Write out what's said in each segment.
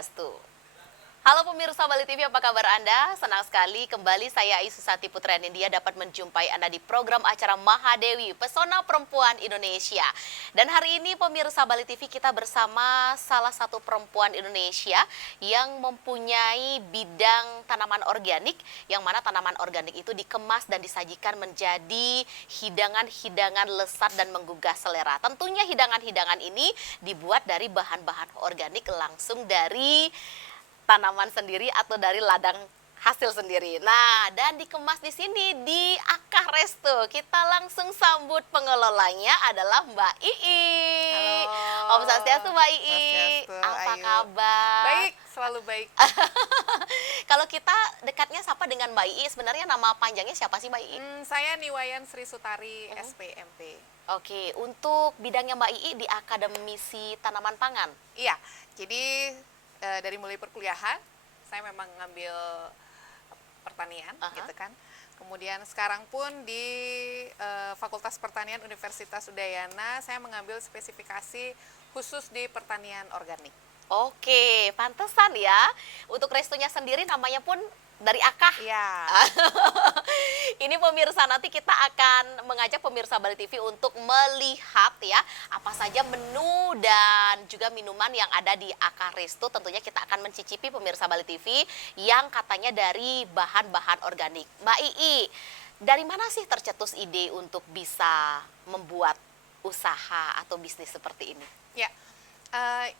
Swastiastu. Halo pemirsa Bali TV, apa kabar Anda? Senang sekali kembali saya Aisusati Putra Nindya dapat menjumpai Anda di program acara Mahadewi, Pesona Perempuan Indonesia. Dan hari ini pemirsa Bali TV kita bersama salah satu perempuan Indonesia yang mempunyai bidang tanaman organik, yang mana tanaman organik itu dikemas dan disajikan menjadi hidangan-hidangan lesat dan menggugah selera. Tentunya hidangan-hidangan ini dibuat dari bahan-bahan organik langsung dari tanaman sendiri atau dari ladang hasil sendiri. Nah, dan dikemas di sini di Akah Resto. Kita langsung sambut pengelolanya adalah Mbak Ii. Halo. Om Swastiastu Mbak Ii. Swastiastu, Apa Ayu. kabar? Baik, selalu baik. Kalau kita dekatnya sapa dengan Mbak Ii, sebenarnya nama panjangnya siapa sih Mbak Ii? Saya Niwayan Sri Sutari, SPMP. Oke, untuk bidangnya Mbak Ii di Akademisi Tanaman Pangan. Iya, jadi dari mulai perkuliahan, saya memang ngambil pertanian, gitu kan. Kemudian sekarang pun di Fakultas Pertanian Universitas Udayana, saya mengambil spesifikasi khusus di pertanian organik. Oke, pantesan ya. Untuk restonya sendiri namanya pun dari Akah. Iya. Ini pemirsa, nanti kita akan mengajak pemirsa Bali TV untuk melihat ya apa saja menu dan juga minuman yang ada di Akah Resto. Tentunya kita akan mencicipi pemirsa Bali TV yang katanya dari bahan-bahan organik. Mbak Ii, dari mana sih tercetus ide untuk bisa membuat usaha atau bisnis seperti ini? Ya,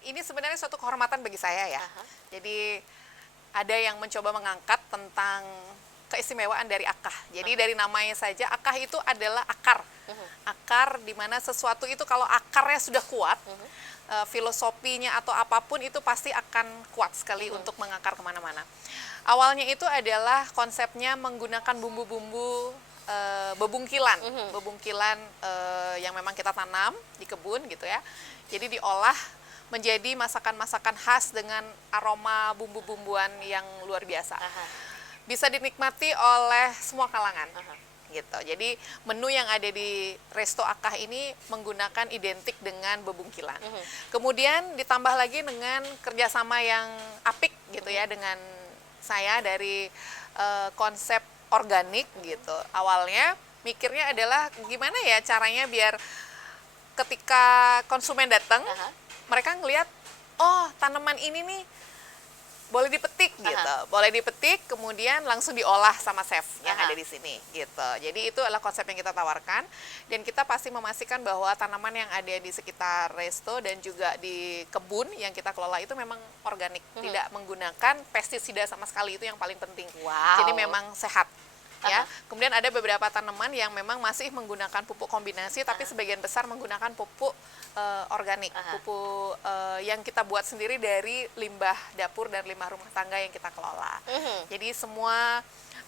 ini sebenarnya suatu kehormatan bagi saya ya. Jadi ada yang mencoba mengangkat tentang keistimewaan dari akah. Jadi dari namanya saja, akah itu adalah akar. Akar di mana sesuatu itu kalau akarnya sudah kuat, filosofinya atau apapun itu pasti akan kuat sekali untuk mengakar kemana-mana. Awalnya itu adalah konsepnya menggunakan bumbu-bumbu bebungkilan, bebungkilan yang memang kita tanam di kebun gitu ya. Jadi diolah menjadi masakan-masakan khas dengan aroma bumbu-bumbuan yang luar biasa. Bisa dinikmati oleh semua kalangan. Gitu. Jadi menu yang ada di Resto Akah ini menggunakan identik dengan bebungkilan. Kemudian ditambah lagi dengan kerjasama yang apik gitu ya dengan saya dari konsep organik gitu. Awalnya mikirnya adalah gimana ya caranya biar ketika konsumen datang, mereka ngelihat, oh tanaman ini nih boleh dipetik gitu, boleh dipetik, kemudian langsung diolah sama chef yang ada di sini gitu. Jadi itu adalah konsep yang kita tawarkan dan kita pasti memastikan bahwa tanaman yang ada di sekitar resto dan juga di kebun yang kita kelola itu memang organik, tidak menggunakan pestisida sama sekali, itu yang paling penting. Wow. Jadi memang sehat. Ya, kemudian ada beberapa tanaman yang memang masih menggunakan pupuk kombinasi, tapi sebagian besar menggunakan pupuk organik, pupuk yang kita buat sendiri dari limbah dapur dan limbah rumah tangga yang kita kelola. Jadi semua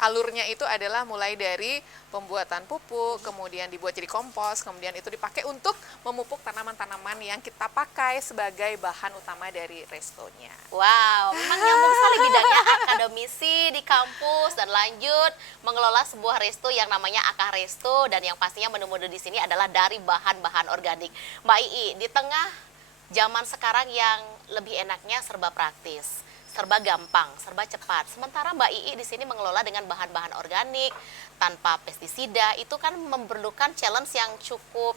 alurnya itu adalah mulai dari pembuatan pupuk, kemudian dibuat jadi kompos, kemudian itu dipakai untuk memupuk tanaman-tanaman yang kita pakai sebagai bahan utama dari restonya. Wow, memang nyambung sekali bidangnya akademisi di kampus dan lanjut mengelola sebuah resto yang namanya Akah Resto, dan yang pastinya menu-menu di sini adalah dari bahan-bahan organik. Mbak Ii, di tengah zaman sekarang yang lebih enaknya serba praktis, serba gampang, serba cepat. Sementara Mbak Ii di sini mengelola dengan bahan-bahan organik, tanpa pestisida, itu kan memerlukan challenge yang cukup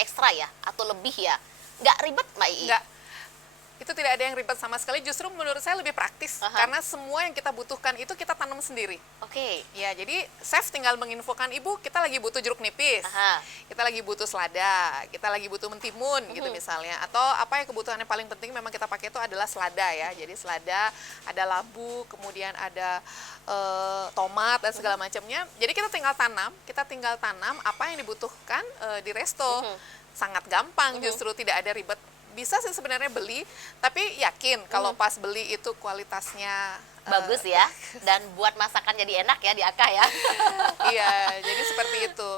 ekstra ya, atau lebih ya. Nggak ribet Mbak Ii? Nggak. Itu tidak ada yang ribet sama sekali, justru menurut saya lebih praktis. Karena semua yang kita butuhkan itu kita tanam sendiri. Oke. Ya, jadi chef tinggal menginfokan, ibu kita lagi butuh jeruk nipis, kita lagi butuh selada, kita lagi butuh mentimun gitu misalnya. Atau apa yang kebutuhannya paling penting memang kita pakai itu adalah selada ya. Jadi selada, ada labu, kemudian ada tomat dan segala macamnya. Jadi kita tinggal tanam apa yang dibutuhkan di resto. Sangat gampang, justru tidak ada ribet. Bisa sih sebenarnya beli, tapi yakin kalau pas beli itu kualitasnya bagus ya, dan buat masakan jadi enak ya di Akah ya. Iya, jadi seperti itu.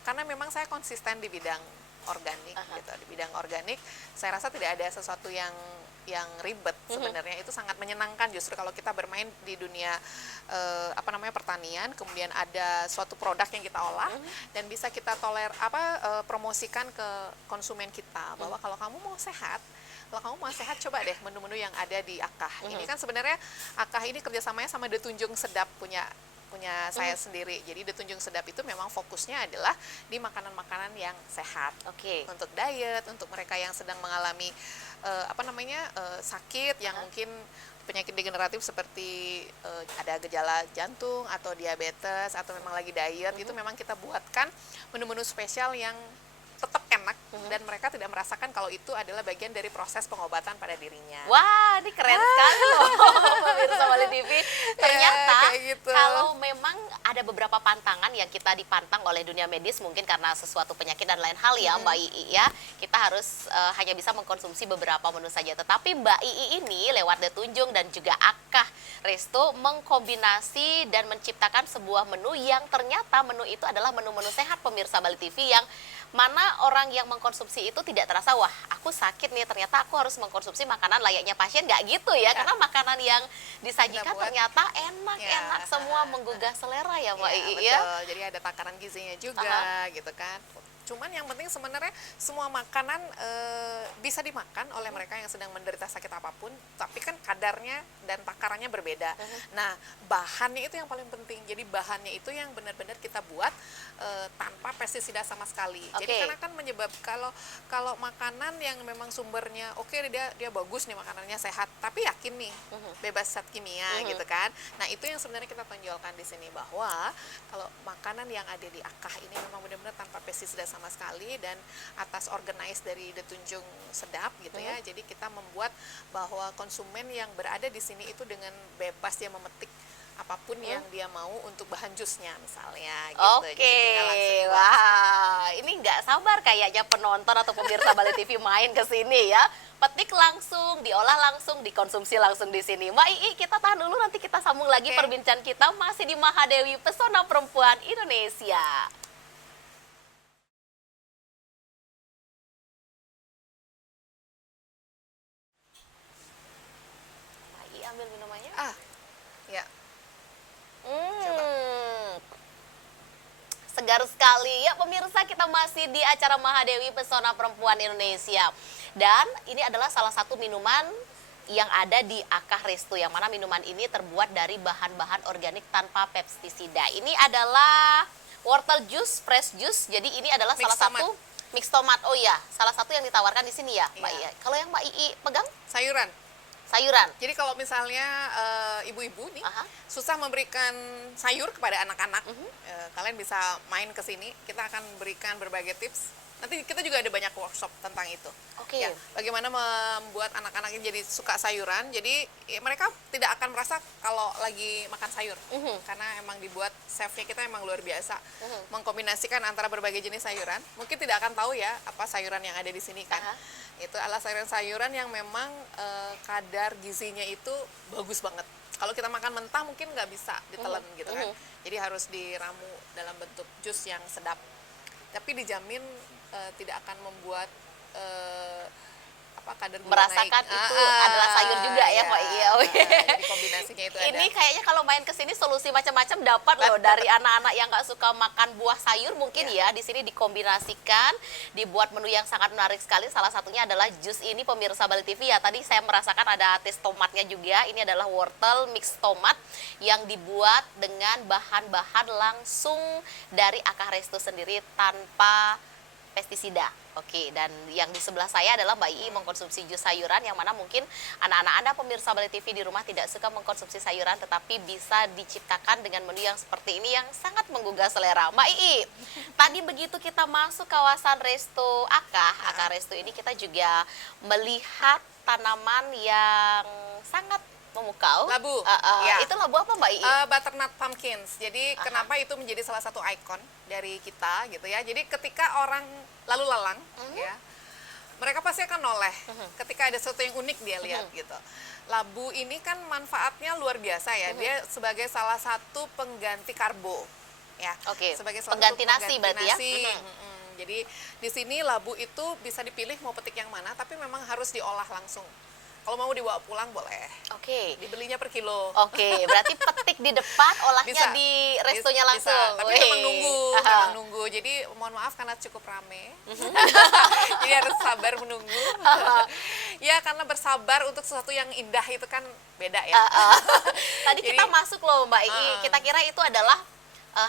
Karena memang saya konsisten di bidang organik gitu. Di bidang organik saya rasa tidak ada sesuatu yang ribet sebenarnya. Itu sangat menyenangkan justru kalau kita bermain di dunia pertanian, kemudian ada suatu produk yang kita olah dan bisa kita promosikan ke konsumen kita bahwa kalau kamu mau sehat, kalau kamu mau sehat coba deh menu-menu yang ada di Akah. Ini kan sebenarnya Akah ini kerjasamanya sama De Tunjung Sedap punya punya saya sendiri. Jadi De Tunjung Sedap itu memang fokusnya adalah di makanan-makanan yang sehat. Oke. Untuk diet, untuk mereka yang sedang mengalami sakit yang mungkin penyakit degeneratif seperti ada gejala jantung atau diabetes atau memang lagi diet, itu memang kita buatkan menu-menu spesial yang tetap enak dan mereka tidak merasakan kalau itu adalah bagian dari proses pengobatan pada dirinya. Wah, ini keren sekali loh, pemirsa Bali TV. Ternyata kayak gitu. kalau memang ada beberapa pantangan yang kita dipantang oleh dunia medis, mungkin karena sesuatu penyakit dan lain hal ya, Mbak Ii ya, kita harus hanya bisa mengkonsumsi beberapa menu saja. Tetapi Mbak Ii ini lewat De Tunjung dan juga Akah Resto mengkombinasi dan menciptakan sebuah menu yang ternyata menu itu adalah menu-menu sehat, pemirsa Bali TV, yang mana orang yang mengkonsumsi itu tidak terasa, wah aku sakit nih, ternyata aku harus mengkonsumsi makanan layaknya pasien, nggak gitu ya, karena makanan yang disajikan ternyata enak-enak, semua menggugah selera ya Mbak Ii ya. Betul, jadi ada takaran gizinya juga gitu kan. Cuman yang penting sebenarnya semua makanan bisa dimakan oleh mereka yang sedang menderita sakit apapun, tapi kan kadarnya dan takarannya berbeda. Nah, bahannya itu yang paling penting. Jadi bahannya itu yang benar-benar kita buat tanpa pestisida sama sekali. Jadi karena kan menyebab kalau makanan yang memang sumbernya oke, dia bagus nih, makanannya sehat, tapi yakin nih bebas zat kimia gitu kan. Nah, itu yang sebenarnya kita tonjolkan di sini, bahwa kalau makanan yang ada di Akah ini memang benar-benar tanpa pestisida sama sekali dan atas organize dari De Tunjung Sedap gitu ya. Jadi kita membuat bahwa konsumen yang berada di sini itu dengan bebas dia memetik apapun yang dia mau untuk bahan jusnya misalnya gitu. Oke, wah ini nggak sabar kayaknya penonton atau pemirsa Bali TV main ke sini ya. Petik langsung, diolah langsung, dikonsumsi langsung di sini. Mbak Ii, kita tahan dulu, nanti kita sambung lagi perbincangan kita masih di Mahadewi Pesona Perempuan Indonesia. Mbak Ii ambil minumannya. Ya. Segar sekali ya pemirsa, kita masih di acara Mahadewi Pesona Perempuan Indonesia. Dan ini adalah salah satu minuman yang ada di Akah Resto, yang mana minuman ini terbuat dari bahan-bahan organik tanpa pestisida. Ini adalah wortel juice, fresh juice. Jadi ini adalah salah satu mix tomat. Oh ya, salah satu yang ditawarkan di sini ya, Mbak Ii. Kalau yang Mbak Ii pegang? Sayuran. Jadi kalau misalnya ibu-ibu nih susah memberikan sayur kepada anak-anak, kalian bisa main ke sini. Kita akan berikan berbagai tips. Nanti kita juga ada banyak workshop tentang itu. Oke. Ya, bagaimana membuat anak-anak ini jadi suka sayuran. Jadi mereka tidak akan merasa kalau lagi makan sayur. Karena emang dibuat, chefnya kita emang luar biasa. Mengkombinasikan antara berbagai jenis sayuran. Mungkin tidak akan tahu ya apa sayuran yang ada di sini kan. Itu adalah sayuran-sayuran yang memang kadar gizinya itu bagus banget. Kalau kita makan mentah mungkin nggak bisa ditelan gitu kan. Jadi harus diramu dalam bentuk jus yang sedap. Tapi dijamin tidak akan membuat kadar gula merasakan naik. itu adalah sayur juga ya Pak Iya. Jadi kombinasinya itu Ini ada. kayaknya kalau main ke sini solusi macam-macam dapat loh dari anak-anak yang nggak suka makan buah sayur mungkin ya. Di sini dikombinasikan, dibuat menu yang sangat menarik sekali. Salah satunya adalah jus ini pemirsa Bali TV ya. Tadi saya merasakan ada tes tomatnya juga. Ini adalah wortel mix tomat yang dibuat dengan bahan-bahan langsung dari Akah Resto sendiri tanpa pestisida. Oke, dan yang di sebelah saya adalah Mbak Ii mengkonsumsi jus sayuran, yang mana mungkin anak-anak Anda pemirsa Bali TV di rumah tidak suka mengkonsumsi sayuran, tetapi bisa diciptakan dengan menu yang seperti ini yang sangat menggugah selera. Mbak Ii, tadi begitu kita masuk kawasan Resto Akah Resto ini, kita juga melihat tanaman yang sangat memukau. Labu. Itu labu apa Mbak Ii? Butternut pumpkins. Jadi kenapa itu menjadi salah satu ikon dari kita gitu ya. Jadi ketika orang lalu lalang ya, mereka pasti akan noleh ketika ada sesuatu yang unik dia lihat gitu. Labu ini kan manfaatnya luar biasa ya. Dia sebagai salah satu pengganti karbo ya. Sebagai salah pengganti satu nasi berarti ya. Jadi di sini labu itu bisa dipilih mau petik yang mana, tapi memang harus diolah langsung. Kalau mau dibawa pulang boleh. Oke. Dibelinya per kilo. Oke, berarti petik di depan, olahnya Bisa. di restonya Bisa, langsung. tapi Wih. memang nunggu, Aha. memang nunggu. Jadi mohon maaf karena cukup rame. Jadi harus sabar menunggu. Ya karena bersabar untuk sesuatu yang indah itu kan beda ya. Tadi kita Jadi- masuk loh Mbak Ii, kita kira itu adalah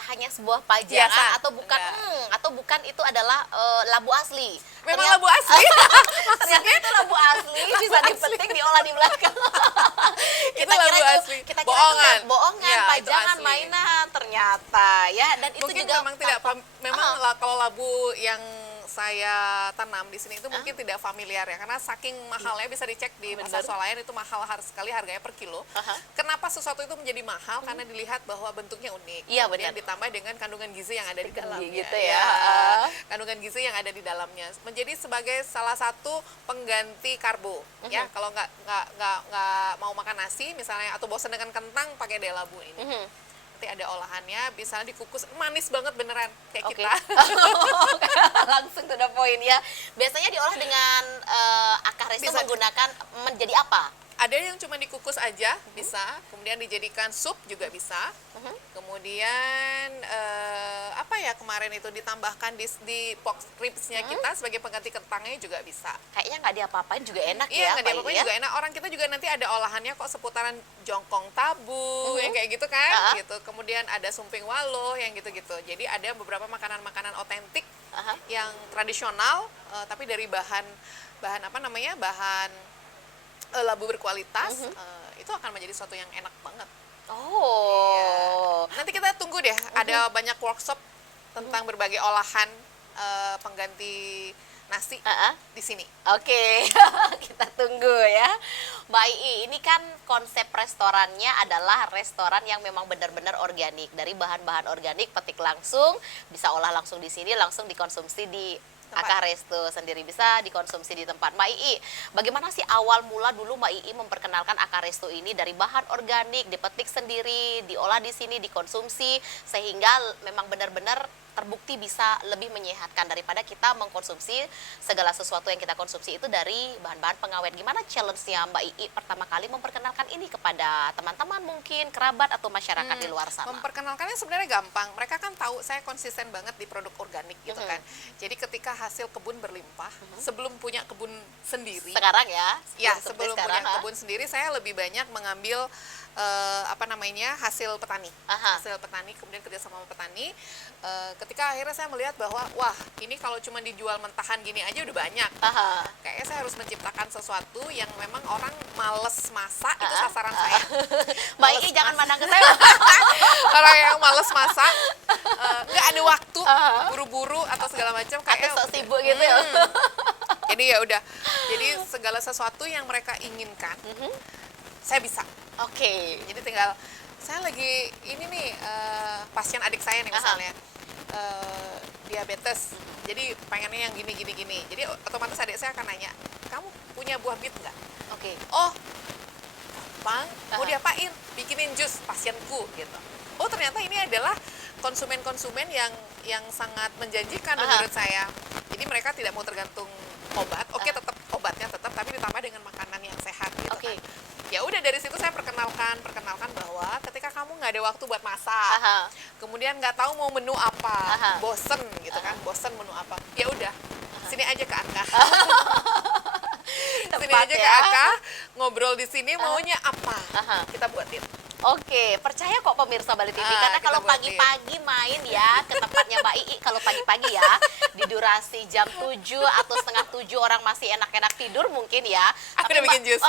hanya sebuah pajangan Biasa. atau bukan Enggak. atau bukan itu adalah labu asli. Memang Ternyata- labu asli. Ternyata itu labu asli bisa dipetik diolah di belakang. Itu labu asli. Kita kira Bohongan. itu bohongan, Ya, itu pajangan, asli. mainan ternyata ya, dan itu Mungkin juga memang tidak tanpa- memang kalau labu yang saya tanam di sini itu mungkin tidak familiar ya, karena saking mahalnya bisa dicek di pasar Bener. swalayan itu mahal sekali harganya per kilo. Aha. Kenapa sesuatu itu menjadi mahal? Karena dilihat bahwa bentuknya unik. Iya, Kemudian benar. ditambah dengan kandungan gizi yang ada di dalamnya. gitu ya. Ah. Kandungan gizi yang ada di dalamnya menjadi sebagai salah satu pengganti karbo. Ya, kalau nggak mau makan nasi misalnya atau bosan dengan kentang, pakai deh labu ini. Nanti ada olahannya, bisa dikukus, manis banget beneran kayak Oke. kita. Langsung to the point ya. Biasanya diolah dengan akar resto Bisa. menggunakan menjadi apa? Ada yang cuma dikukus aja bisa, kemudian dijadikan sup juga bisa. Kemudian apa ya kemarin itu ditambahkan di pork ribs-nya kita sebagai pengganti kentangnya juga bisa. Kayaknya nggak diapa-apain juga enak Iya, ya, nggak Mbak diapa-apain Ii, ya? juga enak. Orang kita juga nanti ada olahannya kok seputaran jongkong tabu, yang kayak gitu kan, Ah. gitu. Kemudian ada sumping walo, yang gitu-gitu. Jadi ada beberapa makanan-makanan otentik Aha. yang tradisional, tapi dari bahan apa namanya, bahan labu berkualitas, itu akan menjadi sesuatu yang enak banget. Oh. Nanti kita tunggu deh, ada banyak workshop tentang berbagai olahan pengganti nasi Ah, ah. di sini. Oke, kita tunggu ya. Mbak Ii, ini kan konsep restorannya adalah restoran yang memang benar-benar organik. Dari bahan-bahan organik, petik langsung, bisa olah langsung di sini, langsung dikonsumsi di Tempat. Akah Resto sendiri, bisa dikonsumsi di tempat. Mbak Ii, bagaimana sih awal mula dulu Mbak Ii memperkenalkan Akah Resto ini dari bahan organik, dipetik sendiri, diolah di sini, dikonsumsi, sehingga memang benar-benar terbukti bisa lebih menyehatkan daripada kita mengkonsumsi segala sesuatu yang kita konsumsi itu dari bahan-bahan pengawet. Gimana challenge-nya Mbak Ii pertama kali memperkenalkan ini kepada teman-teman mungkin, kerabat atau masyarakat di luar sana? Memperkenalkannya sebenarnya gampang. Mereka kan tahu saya konsisten banget di produk organik gitu kan. Jadi ketika hasil kebun berlimpah, sebelum punya kebun sendiri, Sekarang ya? ya seperti sebelum sekarang, punya ha? kebun sendiri, saya lebih banyak mengambil apa namanya, hasil petani. Aha. Hasil petani, kemudian kerja sama petani. Ketika akhirnya saya melihat bahwa wah, ini kalau cuma dijual mentahan gini aja udah banyak. Aha. Kayaknya saya harus menciptakan sesuatu yang memang orang males masak, itu Ah, sasaran saya. Mbak Males Ii jangan masak. mandang ke saya. Orang yang males masak, nggak ada waktu, Ah. buru-buru atau segala macam, Atau kayaknya sok sibuk gitu ya. jadi ya udah. Jadi segala sesuatu yang mereka inginkan, saya bisa. Oke. Jadi tinggal saya lagi ini nih, pasien adik saya nih misalnya, diabetes, jadi pengennya yang gini gini gini. Jadi otomatis adik saya akan nanya, kamu punya buah bit nggak? Oke. Oh, gampang. Mau Aha. diapain? Bikinin jus pasienku gitu. Oh, ternyata ini adalah konsumen-konsumen yang sangat menjanjikan Aha. menurut saya. Jadi mereka tidak mau tergantung obat. Oke, Aha. tetap obatnya tetap, tapi ditambah dengan makanan yang sehat gitu Oke. kan. Ya udah, dari situ saya perkenalkan bahwa ketika kamu nggak ada waktu buat masak, Aha. kemudian nggak tahu mau menu apa, Aha. bosen gitu kan, bosen menu apa, ya udah, sini aja ke Aka. Sini Tepat aja ke ya. Aka, ngobrol di sini maunya apa, Aha. kita buatin. Oke, percaya kok pemirsa Bali TV, karena kita kalau buatin. pagi-pagi main ya ke tempatnya Mbak Ii, kalau pagi-pagi ya, di durasi jam 7 atau setengah 7 orang masih enak-enak tidur mungkin ya. Aku udah bikin jus.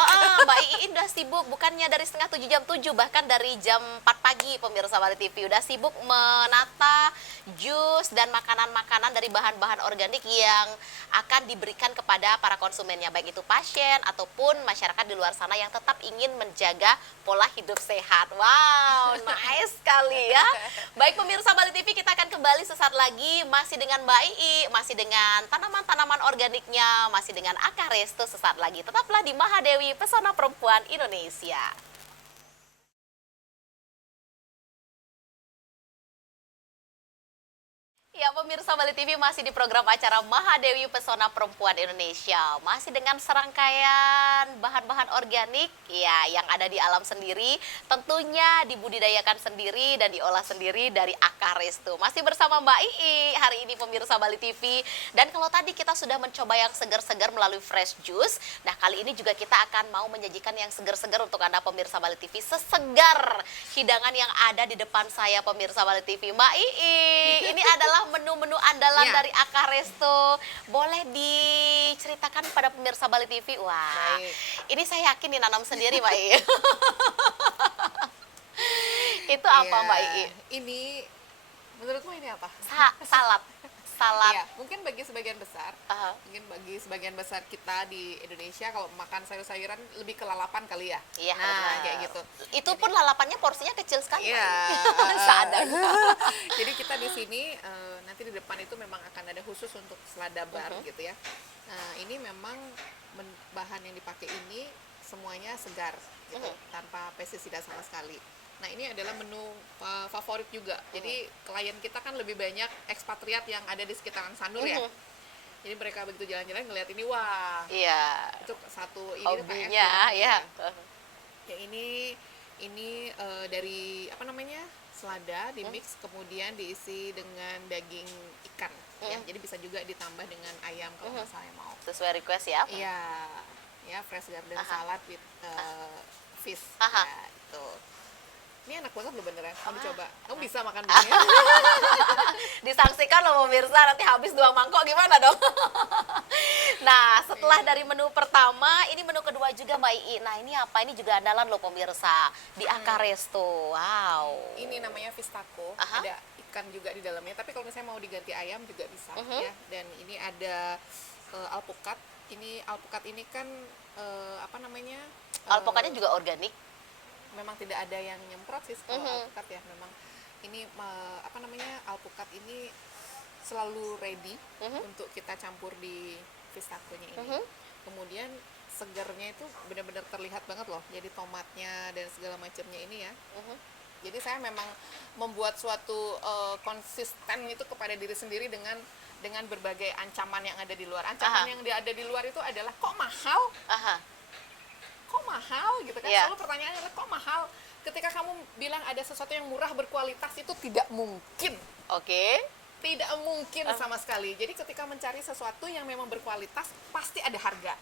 Mbak Ii udah sibuk, bukannya dari setengah 7 jam 7, bahkan dari jam 4 pagi pemirsa Bali TV, udah sibuk menata jus dan makanan-makanan dari bahan-bahan organik yang akan diberikan kepada para konsumennya, baik itu pasien ataupun masyarakat di luar sana yang tetap ingin menjaga pola hidup sehat. Wow, nice sekali ya. Baik pemirsa Bali TV, kita akan kembali sesaat lagi masih dengan Mbak Ii, masih dengan tanaman-tanaman organiknya, masih dengan Akah Resto sesaat lagi. Tetaplah di Mahadewi, Pesona Perempuan Indonesia. Ya, pemirsa Bali TV masih di program acara Mahadewi Pesona Perempuan Indonesia. Masih dengan serangkaian bahan-bahan organik ya yang ada di alam sendiri, tentunya dibudidayakan sendiri dan diolah sendiri dari akar restu. Masih bersama Mbak Ii hari ini pemirsa Bali TV. Dan kalau tadi kita sudah mencoba yang segar-segar melalui fresh juice, nah kali ini juga kita akan mau menyajikan yang segar-segar untuk Anda pemirsa Bali TV, sesegar hidangan yang ada di depan saya pemirsa Bali TV. Mbak Ii, ini adalah menu-menu andalan Ya. dari Akar Resto. Boleh diceritakan pada pemirsa Bali TV? Wah, Baik. ini saya yakin nanam sendiri Mbak Ii. Itu apa Iya, Mbak Ii? Ini menurutmu ini apa? Salad. Salad. Iya, mungkin bagi sebagian besar, Aha. mungkin bagi sebagian besar kita di Indonesia kalau makan sayur-sayuran lebih ke lalapan kali ya. Iya, nah, benar. kayak gitu. Itu pun lalapannya porsinya kecil sekali. Iya. Seadanya. Jadi kita di sini nanti di depan itu memang akan ada khusus untuk selada bar gitu ya. Nah, ini memang bahan yang dipakai ini semuanya segar gitu, tanpa pestisida sama sekali. Nah, ini adalah menu favorit juga. Jadi klien kita kan lebih banyak ekspatriat yang ada di sekitaran Sanur ya. Jadi mereka begitu jalan-jalan ngeliat ini, wah, Iya. itu satu ini Hobinya ya. Ya ini dari apa namanya, selada di mix kemudian diisi dengan daging ikan ya. Jadi bisa juga ditambah dengan ayam kalau misalnya mau. Sesuai request ya. Iya, ya fresh garden salad with fish. Aha. Ya, itu. Ini enak banget loh beneran. Kamu coba. Kamu bisa makan begini. Disaksikan loh pemirsa, nanti habis 2 mangkok gimana dong? Nah, setelah dari menu pertama, ini menu kedua juga Mbak Ii. Nah, ini apa? Ini juga andalan loh pemirsa di Akar Resto. Wow. Ini namanya fish taco. Aha. Ada ikan juga di dalamnya. Tapi kalau misalnya mau diganti ayam juga bisa ya. Dan ini ada alpukat. Ini alpukat ini kan apa namanya? Alpukatnya juga organik. Memang tidak ada yang nyemprot sih kalau alpukat ya. Memang ini apa namanya, alpukat ini selalu ready untuk kita campur di fish taco-nya ini. Kemudian segarnya itu benar-benar terlihat banget loh. Jadi tomatnya dan segala macamnya ini ya. Jadi saya memang membuat suatu konsisten itu kepada diri sendiri dengan berbagai ancaman yang ada di luar. Ancaman yang ada di luar itu adalah kok mahal? Aha. Kok mahal gitu kan? Iya. Selalu pertanyaannya adalah kok mahal? Ketika kamu bilang ada sesuatu yang murah berkualitas itu tidak mungkin. Oke. Tidak mungkin sama sekali. Jadi ketika mencari sesuatu yang memang berkualitas pasti ada harga.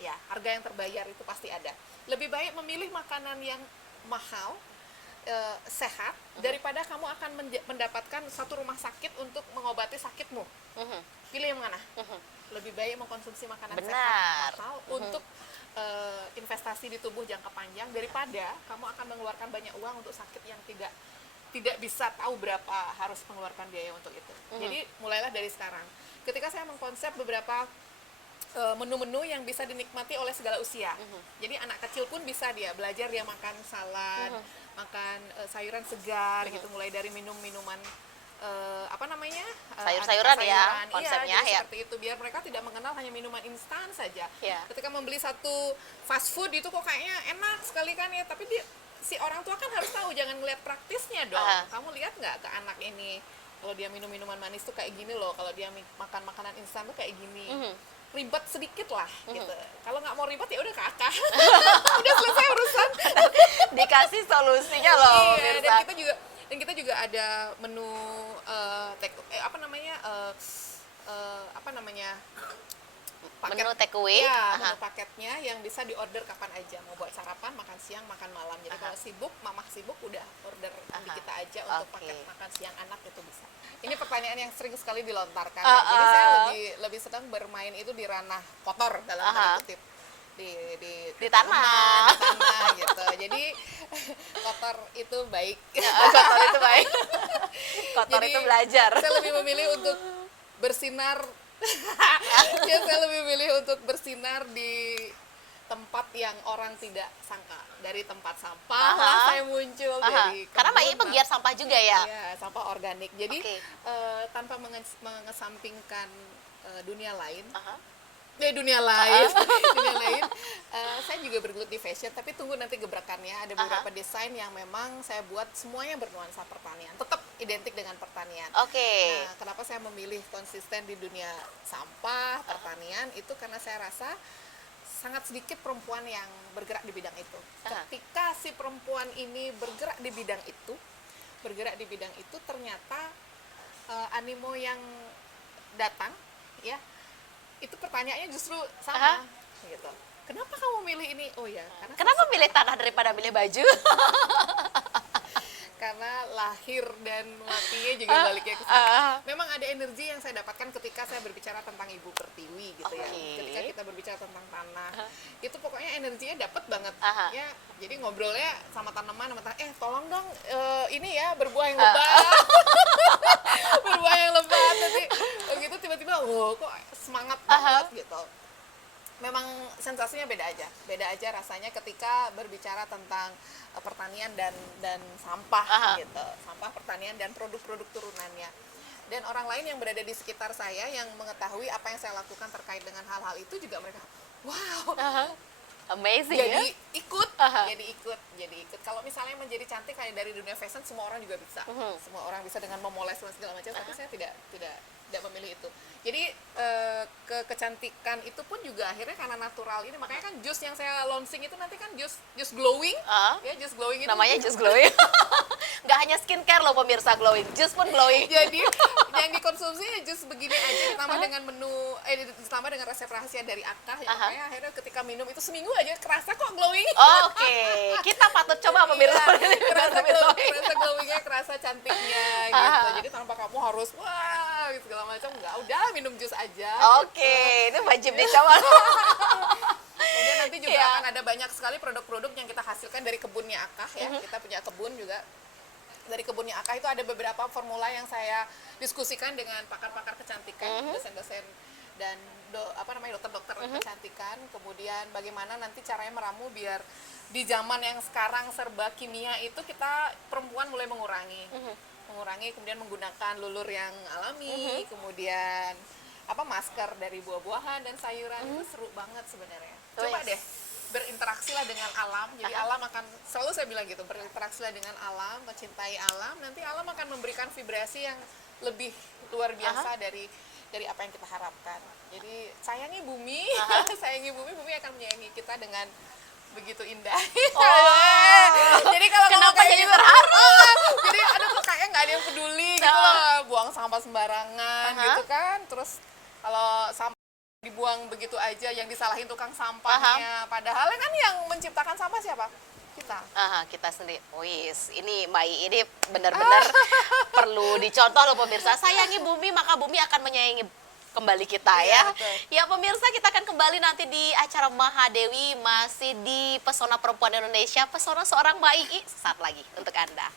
Ya, harga yang terbayar itu pasti ada. Lebih baik memilih makanan yang mahal, sehat daripada kamu akan mendapatkan satu rumah sakit untuk mengobati sakitmu. Pilih yang mana? Lebih baik mengkonsumsi makanan Benar. sehat mahal untuk investasi di tubuh jangka panjang daripada kamu akan mengeluarkan banyak uang untuk sakit yang tidak bisa tahu berapa harus mengeluarkan biaya untuk itu. Jadi mulailah dari sekarang. Ketika saya mengkonsep beberapa menu-menu yang bisa dinikmati oleh segala usia. Jadi anak kecil pun bisa dia belajar, dia makan salad, makan sayuran segar gitu, mulai dari minum-minuman apa namanya, Sayur-sayuran ya, sayuran. konsepnya Iya, jadi ya. seperti itu biar mereka tidak mengenal hanya minuman instan saja. Ya. Ketika membeli satu fast food itu kok kayaknya enak sekali kan ya, tapi si orang tua kan harus tahu, jangan ngeliat praktisnya dong. Kamu lihat nggak ke anak ini, kalau dia minum minuman manis tuh kayak gini loh, kalau dia makan makanan instan tuh kayak gini. Ribet sedikit lah gitu. Kalau nggak mau ribet ya udah kakak. Udah selesai urusan. Dikasih solusinya loh Iya, pemirsa. dan kita juga ada menu Menu take away. Ya, Aha. menu paketnya yang bisa diorder kapan aja, mau buat sarapan, makan siang, makan malam. Jadi kalau sibuk, mamah sibuk, udah order di kita aja untuk Oke. paket makan siang anak itu bisa. Ini pertanyaan yang sering sekali dilontarkan. Ya. Jadi saya lebih sedang bermain itu di ranah kotor dalam tanda kutip. Di tanah. di tanah gitu. Jadi kotor itu baik. Kotor itu baik. Kotor Jadi, itu belajar. Saya lebih memilih untuk bersinar. Ya, saya lebih memilih untuk bersinar di tempat yang orang tidak sangka. Dari tempat sampah lah saya muncul, dari Karena Mbak Ii kebun, penggiat sampah juga ya. iya, sampah organik. Jadi Oke. tanpa mengesampingkan dunia lain, Di dunia lain, dunia lain. Saya juga bergelut di fashion, tapi tunggu nanti gebrakannya. Ada beberapa desain yang memang saya buat semuanya bernuansa pertanian, tetap identik dengan pertanian. Oke. Nah, kenapa saya memilih konsisten di dunia sampah, pertanian, itu karena saya rasa sangat sedikit perempuan yang bergerak di bidang itu. Ketika si perempuan ini bergerak di bidang itu, ternyata animo yang datang, ya, itu pertanyaannya justru sama, gitu. Kenapa kamu milih ini? Oh ya, karena Kenapa milih tanah daripada milih baju? karena lahir dan matinya juga baliknya ke sana. Memang ada energi yang saya dapatkan ketika saya berbicara tentang Ibu Pertiwi gitu ya. Oke. Ketika kita berbicara tentang tanah, itu pokoknya energinya dapat banget. Ya, jadi ngobrolnya sama tanaman, tolong dong ini ya berbuah yang lebat. Berbuah yang lebat nanti begitu tiba-tiba kok semangat banget gitu. Memang sensasinya beda aja rasanya ketika berbicara tentang pertanian dan sampah gitu, sampah pertanian dan produk-produk turunannya. Dan orang lain yang berada di sekitar saya yang mengetahui apa yang saya lakukan terkait dengan hal-hal itu juga mereka, wow, Amazing jadi ya. ikut, jadi ikut. Kalau misalnya menjadi cantik kayak dari dunia fashion, semua orang juga bisa, semua orang bisa dengan memoles dan segala macam. Tapi saya tidak memilih itu. Jadi kecantikan itu pun juga akhirnya karena natural ini, makanya kan jus yang saya launching itu nanti kan jus glowing, ya jus glowing itu Namanya jus glowing. Nggak hanya skincare loh pemirsa glowing, jus pun glowing. jadi yang dikonsumsi jus begini aja ditambah dengan menu ditambah dengan resep rahasia dari Akah ya, makanya akhirnya ketika minum itu seminggu aja kerasa kok glowing. Oke, kita patut coba pemirsa. kerasa glowingnya, kerasa cantiknya gitu. Jadi tanpa kamu harus wah gitu, segala macam, nggak, udah minum jus aja. Oke, itu wajib dicoba. Kemudian nanti juga Iya. akan ada banyak sekali produk-produk yang kita hasilkan dari kebunnya Akah ya. Kita punya kebun juga. Dari kebunnya Akah itu ada beberapa formula yang saya diskusikan dengan pakar-pakar kecantikan, dosen-dosen dan dokter-dokter kecantikan. Kemudian bagaimana nanti caranya meramu biar di zaman yang sekarang serba kimia itu kita perempuan mulai mengurangi, kemudian menggunakan lulur yang alami, kemudian masker dari buah-buahan dan sayuran. Itu seru banget sebenarnya. Coba deh berinteraksilah dengan alam. Jadi alam akan, selalu saya bilang gitu, berinteraksilah dengan alam, mencintai alam, nanti alam akan memberikan vibrasi yang lebih luar biasa dari apa yang kita harapkan. Jadi sayangi bumi, bumi akan menyayangi kita dengan begitu indah. Jadi kalau Kenapa kayak jadi gitu, terharu? jadi ada tuh kayak nggak ada yang peduli gitu loh, buang sampah sembarangan gitu kan. Terus kalau sampah dibuang begitu aja, yang disalahin tukang sampahnya, padahal kan yang menciptakan sampah siapa? Kita. Kita sendiri. Wis, ini Mbak Ii ini benar-benar perlu dicontoh loh pemirsa. Sayangi bumi, maka bumi akan menyayangi kembali kita ya. Betul. Ya pemirsa, kita akan kembali nanti di acara Mahadewi, masih di Pesona Perempuan Indonesia, pesona seorang Mbak Ii saat lagi untuk Anda.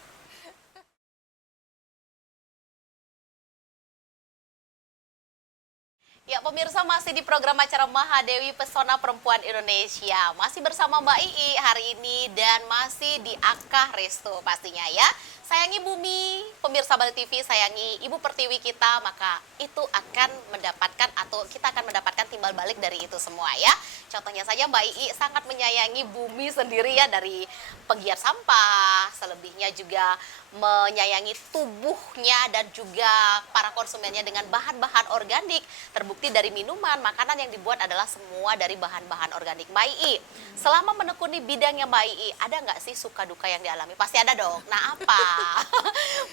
Ya pemirsa, masih di program acara Mahadewi Pesona Perempuan Indonesia. Masih bersama Mbak Ii hari ini dan masih di Akah Resto pastinya ya. Sayangi bumi, pemirsa Bali TV, sayangi Ibu Pertiwi kita, maka itu akan mendapatkan atau kita akan mendapatkan timbal balik dari itu semua ya. Contohnya saja Mbak Ii sangat menyayangi bumi sendiri ya, dari penggiat sampah, selebihnya juga menyayangi tubuhnya dan juga para konsumennya dengan bahan-bahan organik. Terbukti dari minuman, makanan yang dibuat adalah semua dari bahan-bahan organik. Mbak Ii, selama menekuni bidangnya Mbak Ii, ada nggak sih suka duka yang dialami? Pasti ada dong. Nah apa?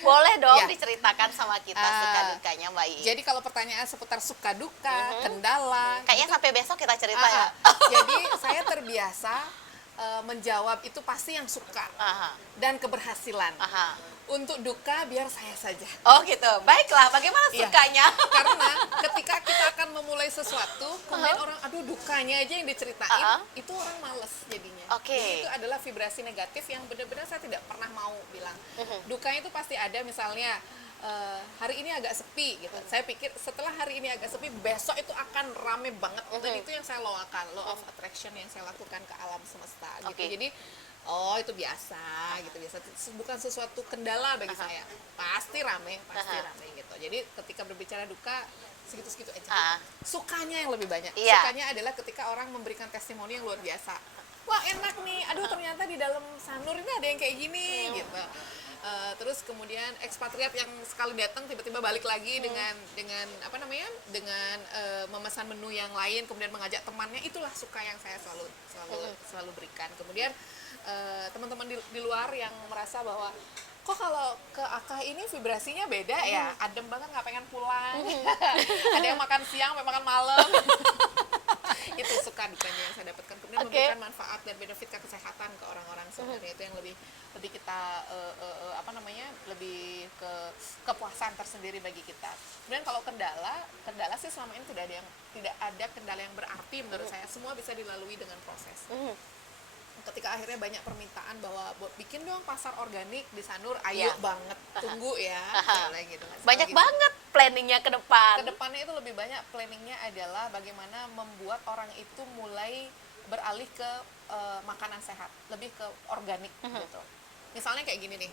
Boleh dong Ya. diceritakan sama kita suka dukanya Mbak Ii. Jadi kalau pertanyaan seputar suka duka, kendala, Kayaknya sampai besok kita cerita ya. Jadi saya terbiasa menjawab itu pasti yang suka dan keberhasilan. Untuk duka biar saya saja. Oh gitu. Baiklah, bagaimana Iya. sukanya? Karena ketika kita akan memulai sesuatu, kemudian orang aduh dukanya aja yang diceritain, itu orang males jadinya. Oke. Jadi itu adalah vibrasi negatif yang benar-benar saya tidak pernah mau bilang. Dukanya itu pasti ada, misalnya hari ini agak sepi gitu. Saya pikir setelah hari ini agak sepi, besok itu akan rame banget. Dan itu yang saya lakukan, law of attraction yang saya lakukan ke alam semesta gitu. Oke. Jadi itu biasa gitu, biasa, bukan sesuatu kendala bagi saya. Pasti rame gitu. Jadi ketika berbicara duka, segitu-segitu aja. Ah. Sukanya yang lebih banyak. Iya. Sukanya adalah ketika orang memberikan testimoni yang luar biasa. Wah enak nih, aduh ternyata di dalam Sanur ini ada yang kayak gini gitu. Terus kemudian ekspatriat yang sekali datang tiba-tiba balik lagi dengan apa namanya, dengan memesan menu yang lain, kemudian mengajak temannya, itulah suka yang saya selalu berikan. Kemudian teman-teman di luar yang merasa bahwa kok kalau ke Akah ini vibrasinya beda ya, adem banget nggak pengen pulang. Ada yang makan siang, sampai makan malam. Itu suka dukanya yang saya dapatkan, kemudian memberikan manfaat dan benefit ke kesehatan ke orang-orang sebenarnya itu yang lebih kita apa namanya, lebih ke kepuasan tersendiri bagi kita. Kemudian kalau kendala sih selama ini tidak ada kendala yang berarti menurut saya, semua bisa dilalui dengan proses. Ketika akhirnya banyak permintaan bahwa bikin dong pasar organik di Sanur, ayo banget, tunggu ya, gitu. Banyak banget planningnya ke depan. Kedepannya itu lebih banyak planningnya adalah bagaimana membuat orang itu mulai beralih ke makanan sehat, lebih ke organik gitu. Misalnya kayak gini nih,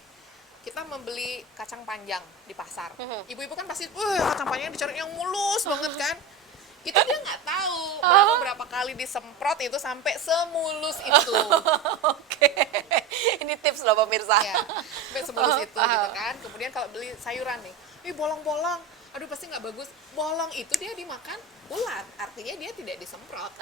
kita membeli kacang panjang di pasar, ibu-ibu kan pasti, kacang panjangnya dicari yang mulus banget kan. Itu dia nggak tahu berapa kali disemprot itu sampai semulus itu. Oke. Ini tips loh pemirsa. Ya, sampai semulus itu gitu kan. Kemudian kalau beli sayuran nih, bolong-bolong, aduh pasti nggak bagus. Bolong itu dia dimakan ulat, artinya dia tidak disemprot.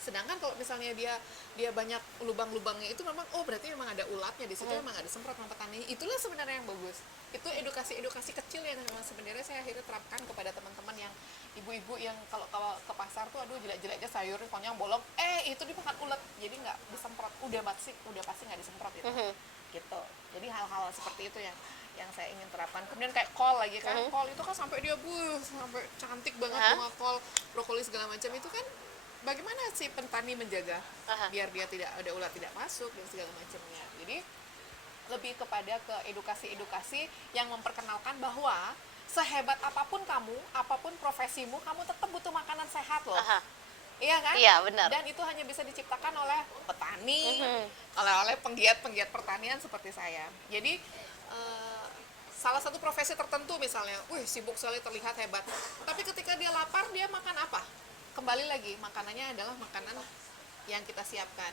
Sedangkan kalau misalnya dia banyak lubang-lubangnya, itu memang berarti memang ada ulatnya di situ, memang nggak disemprot sama petani. Itulah sebenarnya yang bagus. Itu edukasi kecil yang memang sebenarnya saya akhirnya terapkan kepada teman-teman yang ibu-ibu yang kalau ke pasar tuh aduh jelek-jeleknya sayur panjang bolong, itu dimakan ulat, jadi nggak disemprot, udah pasti nggak disemprot itu. Gitu. Jadi hal-hal seperti itu yang saya ingin terapkan. Kemudian kayak kol lagi kan, kol itu kan sampai dia sampai cantik banget, bunga kol, brokoli segala macam itu kan. Bagaimana si petani menjaga biar dia tidak ada ulat tidak masuk dan segala macamnya. Jadi lebih kepada ke edukasi yang memperkenalkan bahwa sehebat apapun kamu, apapun profesimu, kamu tetap butuh makanan sehat loh. Iya kan? Iya, benar. Dan itu hanya bisa diciptakan oleh petani, oleh penggiat pertanian seperti saya. Jadi salah satu profesi tertentu misalnya, sibuk sekali, terlihat hebat. Tapi ketika dia lapar, dia makan apa? Kembali lagi, makanannya adalah makanan yang kita siapkan,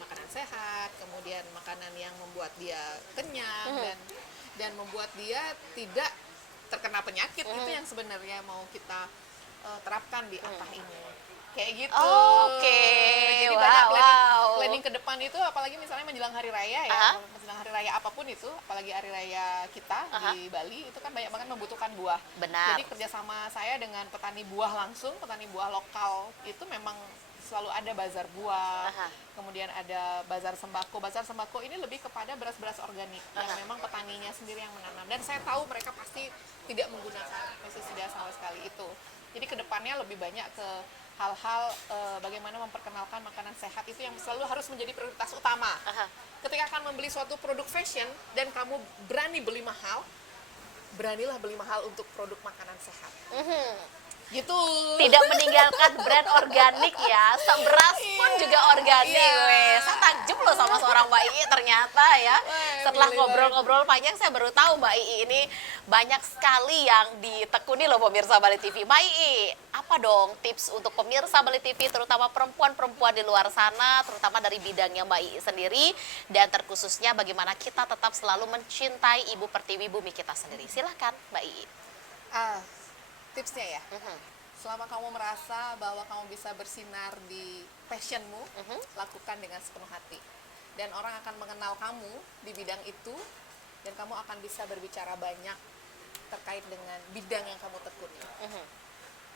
makanan sehat, kemudian makanan yang membuat dia kenyang dan membuat dia tidak terkena penyakit. Itu yang sebenarnya mau kita terapkan di Akah ini, kayak gitu. Jadi banyak planning ke depan itu, apalagi misalnya menjelang hari raya ya, menjelang hari raya apapun itu, apalagi hari raya kita di Bali itu kan banyak banget membutuhkan buah. Benar. Jadi kerjasama saya dengan petani buah langsung, petani buah lokal itu memang selalu ada bazar buah, kemudian ada bazar sembako. Bazar sembako ini lebih kepada beras-beras organik yang memang petaninya sendiri yang menanam. Dan saya tahu mereka pasti tidak menggunakan pestisida sama sekali itu. Jadi kedepannya lebih banyak ke hal-hal bagaimana memperkenalkan makanan sehat itu yang selalu harus menjadi prioritas utama. Ketika akan membeli suatu produk fashion dan kamu berani beli mahal, beranilah beli mahal untuk produk makanan sehat. Gitu. Tidak meninggalkan brand organik ya, seberas pun juga organik. Saya takjub loh sama seorang Mbak Ii ternyata ya. Setelah ngobrol-ngobrol panjang saya baru tahu Mbak Ii ini banyak sekali yang ditekuni loh pemirsa Bali TV. Mbak Ii, apa dong tips untuk pemirsa Bali TV, terutama perempuan-perempuan di luar sana, terutama dari bidangnya Mbak Ii sendiri, dan terkhususnya bagaimana kita tetap selalu mencintai Ibu Pertiwi bumi kita sendiri. Silahkan Mbak Ii. Tipsnya ya, selama kamu merasa bahwa kamu bisa bersinar di passionmu, lakukan dengan sepenuh hati. Dan orang akan mengenal kamu di bidang itu, dan kamu akan bisa berbicara banyak terkait dengan bidang yang kamu tekuni.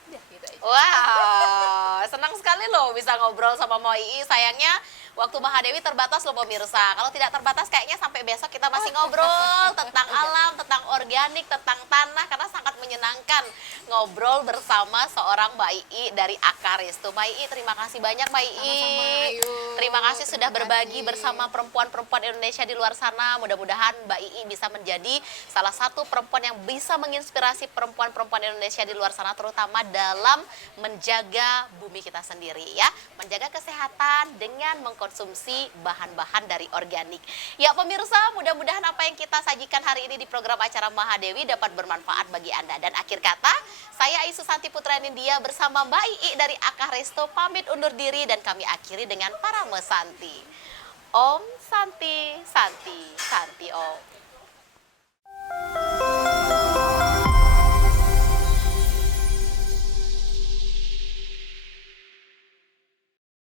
Ya, gitu aja. Wow, senang sekali loh bisa ngobrol sama Mbak Ii. Sayangnya waktu Mahadewi terbatas loh pemirsa. Kalau tidak terbatas kayaknya sampai besok kita masih ngobrol tentang alam, tentang organik, tentang tanah, karena sangat menyenangkan ngobrol bersama seorang Mbak Ii dari Akah Restu. Mbak Ii, terima kasih banyak Mbak Ii. Sama-sama, Ayu. Terima kasih sudah Terima berbagi kasih. bersama perempuan-perempuan Indonesia di luar sana. Mudah-mudahan Mbak Ii bisa menjadi salah satu perempuan yang bisa menginspirasi perempuan-perempuan Indonesia di luar sana, terutama dalam menjaga bumi kita sendiri ya. Menjaga kesehatan dengan mengkonsumsi bahan-bahan dari organik. Ya pemirsa, mudah-mudahan apa yang kita sajikan hari ini di program acara Mahadewi dapat bermanfaat bagi Anda. Dan akhir kata, saya Aisu Santi Putra Nindya bersama Mbak Ii dari Akah Resto pamit undur diri dan kami akhiri dengan Parame Santi. Om Santi, Santi, Santi Om.